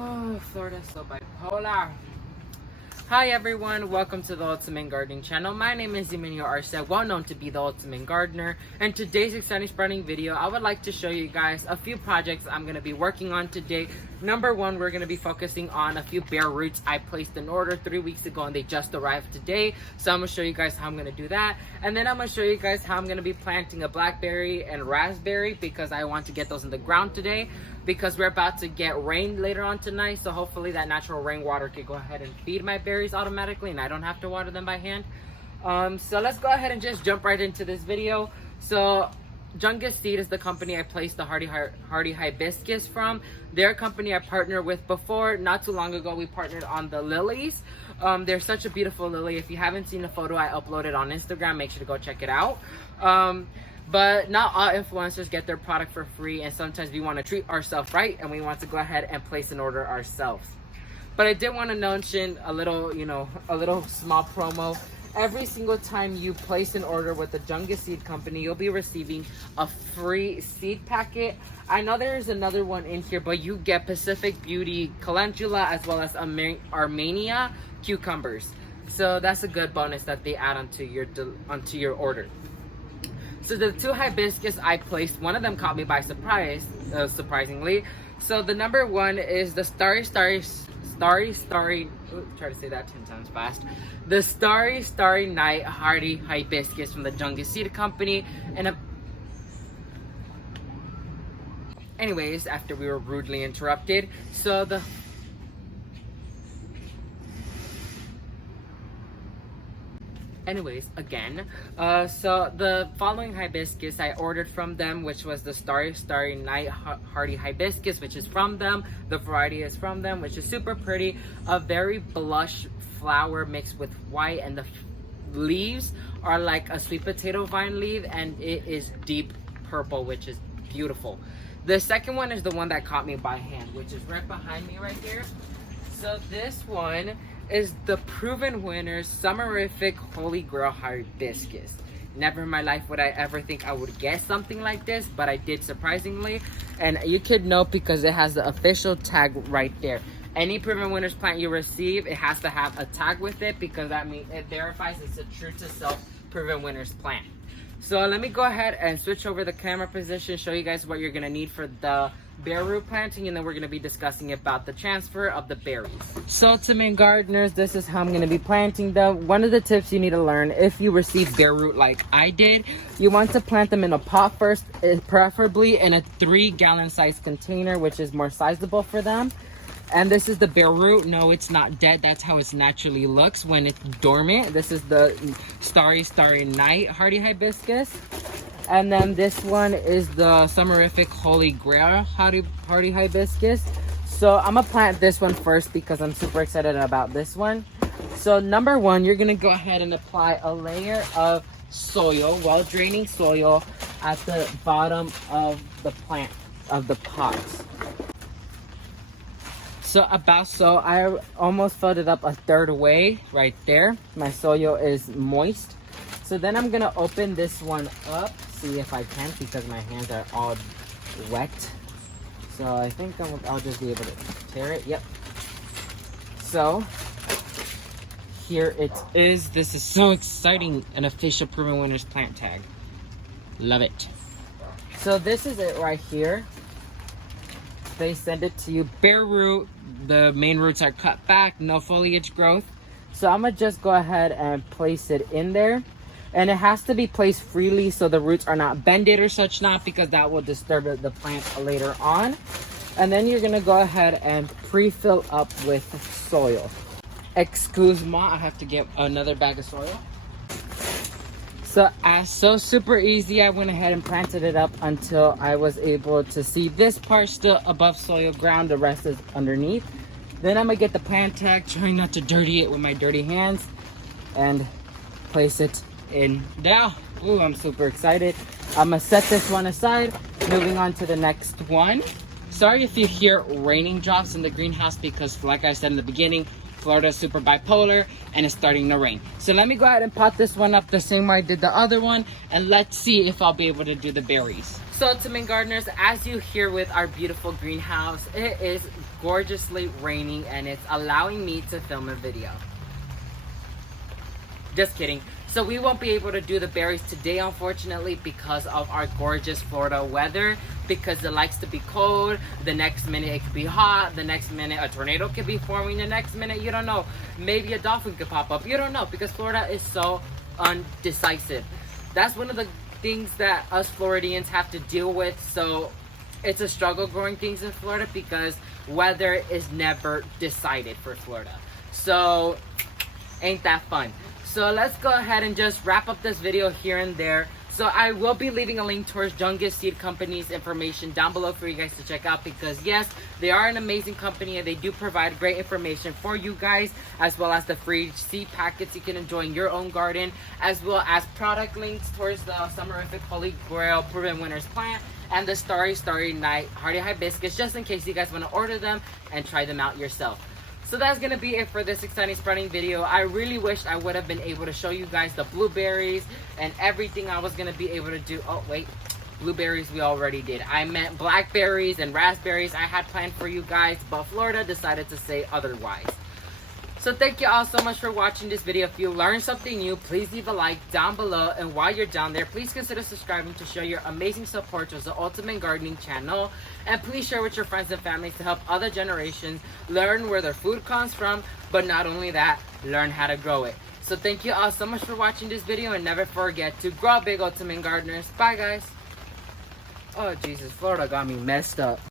Oh, Florida's so bipolar. Hi everyone, welcome to the Ultimate Gardening channel. My name is Emmanuel Arce, well known to be the Ultimate Gardener. And today's exciting sprouting video, I would like to show you guys a few projects I'm going to be working on today. Number one, we're going to be focusing on a few bare roots I placed an order 3 weeks ago and they just arrived today. So I'm going to show you guys how I'm going to do that. And then I'm going to show you guys how I'm going to be planting a blackberry and raspberry because I want to get those in the ground today, because we're about to get rain later on tonight. So hopefully that natural rainwater could go ahead and feed my berries automatically and I don't have to water them by hand. So let's go ahead and just jump right into this video. So Jung is the company I placed the Hardy Hibiscus from. Their company I partnered with before. Not too long ago we partnered on the lilies. They're such a beautiful lily. If you haven't seen the photo I uploaded on Instagram, make sure to go check it out. But not all influencers get their product for free, and sometimes we want to treat ourselves right and we want to go ahead and place an order ourselves. But I did want to mention a little, a little small promo. Every single time you place an order with the Jung Seed Company, you'll be receiving a free seed packet. I know there's another one in here, but you get Pacific Beauty calendula as well as Armenia cucumbers. So that's a good bonus that they add onto your order. So the two hibiscus I placed, one of them caught me by surprise, surprisingly. So the number one is the Starry, try to say that 10 times fast. The Starry Night Hardy Hibiscus from the Jung Seed Company. And anyways, after we were rudely interrupted, so the so the following hibiscus I ordered from them, which was the Starry Night Hardy Hibiscus, which is from them. The variety is from them, which is super pretty. A very blush flower mixed with white, and the leaves are like a sweet potato vine leaf, and it is deep purple, which is beautiful. The second one is the one that caught me by hand, which is right behind me right here. So this one is the proven winner Summerific Holy Grail Hibiscus. Never in my life would I ever think I would get something like this, but I did surprisingly. And you could know because it has the official tag right there. Any proven winners plant you receive, it has to have a tag with it because that means it verifies it's a true to self proven winners plant. So let me go ahead and switch over the camera position, show you guys what you're gonna need for the bare root planting, and then we're going to be discussing about the transfer of the berries. So to main gardeners, this is how I'm going to be planting them. One of the tips you need to learn if you receive bare root like I did, you want to plant them in a pot first, preferably in a 3-gallon size container, which is more sizable for them. And this is the bare root. No, it's not dead. That's how it naturally looks when it's dormant. This is the Starry Night Hardy Hibiscus. And then this one is the Summerific Holy Grail Hardy Hibiscus. So I'm gonna plant this one first because I'm super excited about this one. So number one, you're gonna go ahead and apply a layer of soil, well draining soil, at the bottom of the plant, of the pot. So about so, I almost filled it up a third away right there. My soil is moist. So then I'm gonna open this one up, see if I can, because my hands are all wet. So I think I'll just be able to tear it. Yep. So here it is. This is so exciting. An official proven winners plant tag. Love it. So this is it right here. They send it to you bare root. The main roots are cut back, no foliage growth. So I'm gonna just go ahead and place it in there. And it has to be placed freely so the roots are not bended or such not, because that will disturb the plant later on. And then you're gonna go ahead and pre-fill up with soil. Excuse me, I have to get another bag of soil. So super easy. I went ahead and planted it up until I was able to see this part still above soil ground, the rest is underneath. Then I'm gonna get the plant tag, trying not to dirty it with my dirty hands, and place it in now. Ooh, I'm super excited. I'm gonna set this one aside. Moving on to the next one. Sorry if you hear raining drops in the greenhouse because, like I said in the beginning, Florida is super bipolar and it's starting to rain. So let me go ahead and pot this one up the same way I did the other one, and let's see if I'll be able to do the berries. So ultimate gardeners, as you hear with our beautiful greenhouse, it is gorgeously raining and it's allowing me to film a video. Just kidding. So we won't be able to do the berries today, unfortunately, because of our gorgeous Florida weather, because it likes to be cold. The next minute it could be hot. The next minute a tornado could be forming. The next minute, you don't know, maybe a dolphin could pop up. You don't know, because Florida is so undecisive. That's one of the things that us Floridians have to deal with. So it's a struggle growing things in Florida because weather is never decided for Florida. So ain't that fun. So let's go ahead and just wrap up this video here and there. So I will be leaving a link towards Jung Seed Company's information down below for you guys to check out, because yes, they are an amazing company and they do provide great information for you guys, as well as the free seed packets you can enjoy in your own garden, as well as product links towards the Summerific Holy Grail Proven Winners plant and the Starry Night Hardy Hibiscus, just in case you guys want to order them and try them out yourself. So that's going to be it for this exciting spreading video. I really wished I would have been able to show you guys the blueberries and everything I was going to be able to do. Oh, wait. Blueberries we already did. I meant blackberries and raspberries I had planned for you guys, but Florida decided to say otherwise. So thank you all so much for watching this video. If you learned something new, please leave a like down below. And while you're down there, please consider subscribing to show your amazing support to the Ultimate Gardening channel. And please share with your friends and families to help other generations learn where their food comes from. But not only that, learn how to grow it. So thank you all so much for watching this video. And never forget to grow big, Ultimate Gardeners. Bye, guys. Oh, Jesus. Florida got me messed up.